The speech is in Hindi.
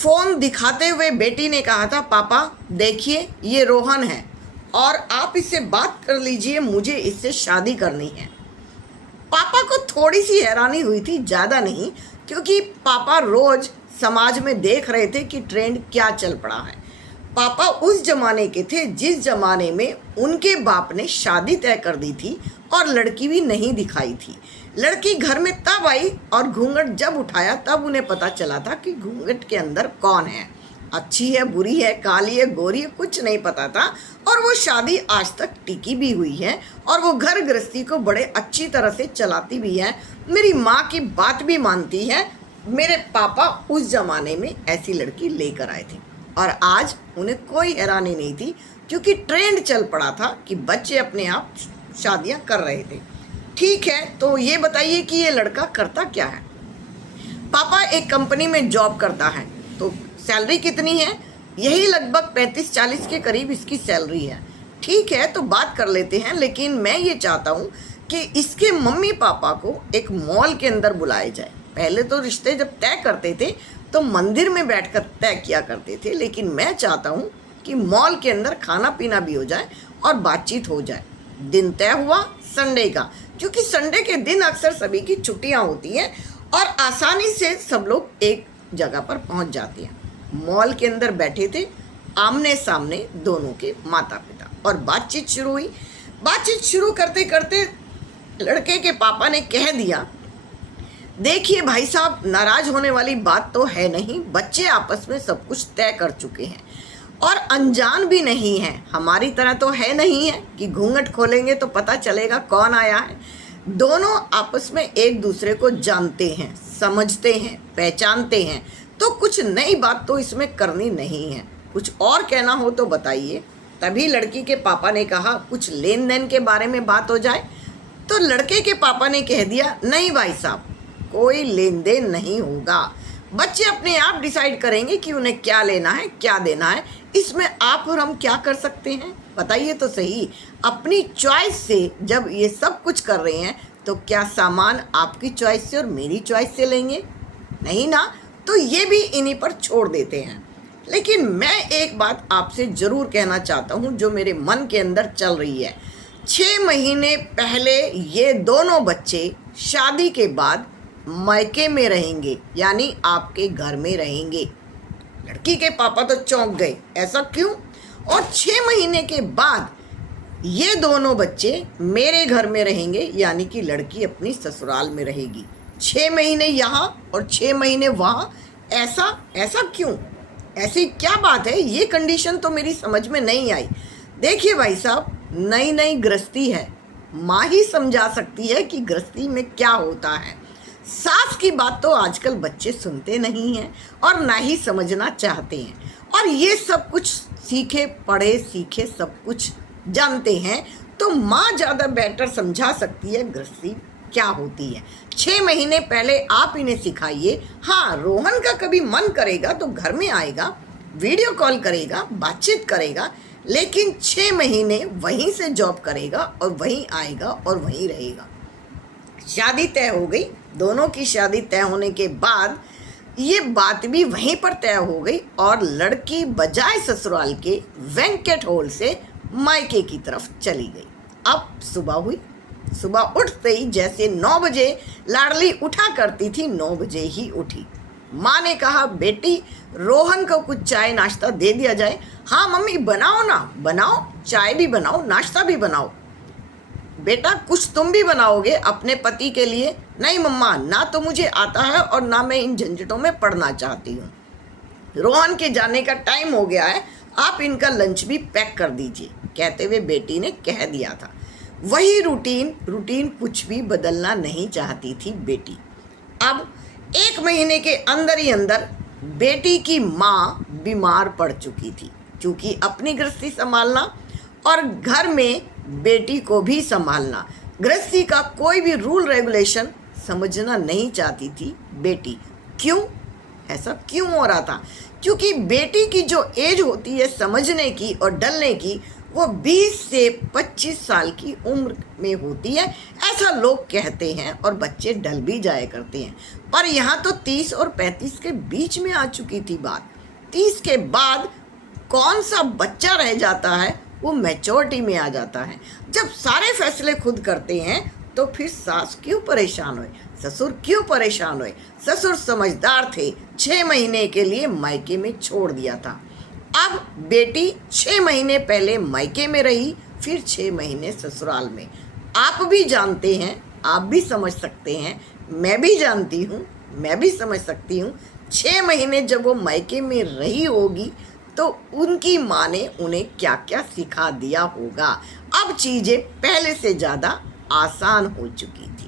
फोन दिखाते हुए बेटी ने कहा था, पापा देखिए ये रोहन है और आप इससे बात कर लीजिए, मुझे इससे शादी करनी है। पापा को थोड़ी सी हैरानी हुई थी, ज़्यादा नहीं, क्योंकि पापा रोज समाज में देख रहे थे कि ट्रेंड क्या चल पड़ा है। पापा उस जमाने के थे जिस जमाने में उनके बाप ने शादी तय कर दी थी और लड़की भी नहीं दिखाई थी। लड़की घर में तब आई और घूंघट जब उठाया तब उन्हें पता चला था कि घूंघट के अंदर कौन है, अच्छी है, बुरी है, काली है, गोरी है, कुछ नहीं पता था। और वो शादी आज तक टिकी भी हुई है और वो घर गृहस्थी को बड़े अच्छी तरह से चलाती भी है, मेरी माँ की बात भी मानती है। मेरे पापा उस जमाने में ऐसी लड़की लेकर आए थे और आज उन्हें कोई हैरानी नहीं थी, क्योंकि ट्रेंड चल पड़ा था कि बच्चे अपने आप शादियां कर रहे थे। ठीक है, तो ये बताइए कि ये लड़का करता क्या है। पापा एक कंपनी में जॉब करता है। तो सैलरी कितनी है? यही लगभग 35-40 के करीब इसकी सैलरी है। ठीक है, तो बात कर लेते हैं, लेकिन मैं ये चाहता हूँ कि इसके मम्मी पापा को एक मॉल के अंदर बुलाया जाए। पहले तो रिश्ते जब तय करते थे तो मंदिर में बैठकर तय किया करते थे, लेकिन मैं चाहता हूँ कि मॉल के अंदर खाना पीना भी हो जाए और बातचीत हो जाए। दिन तय हुआ संडे का, क्योंकि संडे के दिन अक्सर सभी की छुट्टियाँ होती हैं और आसानी से सब लोग एक जगह पर पहुँच जाते हैं। मॉल के अंदर बैठे थे आमने सामने दोनों के माता पिता और बातचीत शुरू हुई। बातचीत शुरू करते करते लड़के के पापा ने कह दिया, देखिए भाई साहब, नाराज होने वाली बात तो है नहीं, बच्चे आपस में सब कुछ तय कर चुके हैं और अनजान भी नहीं है। हमारी तरह तो है नहीं है कि घूंघट खोलेंगे तो पता चलेगा कौन आया है। दोनों आपस में एक दूसरे को जानते हैं, समझते हैं, पहचानते हैं, तो कुछ नई बात तो इसमें करनी नहीं है। कुछ और कहना हो तो बताइए। तभी लड़की के पापा ने कहा, कुछ लेन देन के बारे में बात हो जाए। तो लड़के के पापा ने कह दिया, नहीं भाई साहब, कोई लेन देन नहीं होगा। बच्चे अपने आप डिसाइड करेंगे कि उन्हें क्या लेना है, क्या देना है। इसमें आप और हम क्या कर सकते हैं, बताइए तो सही। अपनी चॉइस से जब ये सब कुछ कर रहे हैं तो क्या सामान आपकी चॉइस से और मेरी चॉइस से लेंगे? नहीं ना, तो ये भी इन्हीं पर छोड़ देते हैं। लेकिन मैं एक बात आपसे ज़रूर कहना चाहता हूँ जो मेरे मन के अंदर चल रही है। 6 महीने पहले ये दोनों बच्चे शादी के बाद मायके में रहेंगे, यानी आपके घर में रहेंगे। लड़की के पापा तो चौंक गए, ऐसा क्यों? और 6 महीने के बाद ये दोनों बच्चे मेरे घर में रहेंगे, यानी कि लड़की अपनी ससुराल में रहेगी। 6 महीने यहाँ और 6 महीने वहाँ, ऐसा क्यों? ऐसी क्या बात है? ये कंडीशन तो मेरी समझ में नहीं आई। देखिए भाई साहब, नई नई गृहस्थी है, माँ ही समझा सकती है कि गृहस्थी में क्या होता है। सास की बात तो आजकल बच्चे सुनते नहीं हैं और ना ही समझना चाहते हैं, और ये सब कुछ सीखे पढ़े सीखे सब कुछ जानते हैं, तो माँ ज़्यादा बेटर समझा सकती है गृहस्थी क्या होती है। 6 महीने पहले आप इन्हें सिखाइए। हाँ, रोहन का कभी मन करेगा तो घर में आएगा, वीडियो कॉल करेगा, बातचीत करेगा, लेकिन 6 महीने वहीं से जॉब करेगा और वहीं आएगा और वहीं रहेगा। शादी तय हो गई। दोनों की शादी तय होने के बाद ये बात भी वहीं पर तय हो गई और लड़की बजाय ससुराल के वेंकट हॉल से मायके की तरफ चली गई। अब सुबह हुई। सुबह उठते ही जैसे 9 बजे लाडली उठा करती थी, 9 बजे ही उठी। माँ ने कहा, बेटी रोहन को कुछ चाय नाश्ता दे दिया जाए। हाँ मम्मी, बनाओ ना, बनाओ, चाय भी बनाओ, नाश्ता भी बनाओ। बेटा कुछ तुम भी बनाओगे अपने पति के लिए? नहीं मम्मा, ना तो मुझे आता है और ना मैं इन झंझटों में पड़ना चाहती हूँ। रोहन के जाने का टाइम हो गया है, आप इनका लंच भी पैक कर दीजिए, कहते हुए बेटी ने कह दिया था। वही रूटीन कुछ भी बदलना नहीं चाहती थी बेटी। अब 1 महीने के अंदर ही अंदर बेटी की माँ बीमार पड़ चुकी थी, क्योंकि अपनी गृहस्थी संभालना और घर में बेटी को भी संभालना, गृहस्थी का कोई भी रूल रेगुलेशन समझना नहीं चाहती थी बेटी। क्यों? ऐसा क्यों हो रहा था? क्योंकि बेटी की जो एज होती है समझने की और डलने की, वो 20 से 25 साल की उम्र में होती है, ऐसा लोग कहते हैं और बच्चे डल भी जाया करते हैं। पर यहाँ तो 30 और 35 के बीच में आ चुकी थी बात। 30 के बाद कौन सा बच्चा रह जाता है, वो मैच्योरिटी में आ जाता है। जब सारे फैसले खुद करते हैं तो फिर सास क्यों परेशान हुए, ससुर क्यों परेशान हुए। ससुर समझदार थे, 6 महीने के लिए मायके में छोड़ दिया था। अब बेटी 6 महीने पहले मायके में रही, फिर 6 महीने ससुराल में। आप भी जानते हैं, आप भी समझ सकते हैं, मैं भी जानती हूँ, मैं भी समझ सकती हूँ। 6 महीने जब वो मायके में रही होगी तो उनकी माँ ने उन्हें क्या क्या सिखा दिया होगा। अब चीज़ें पहले से ज़्यादा आसान हो चुकी थी।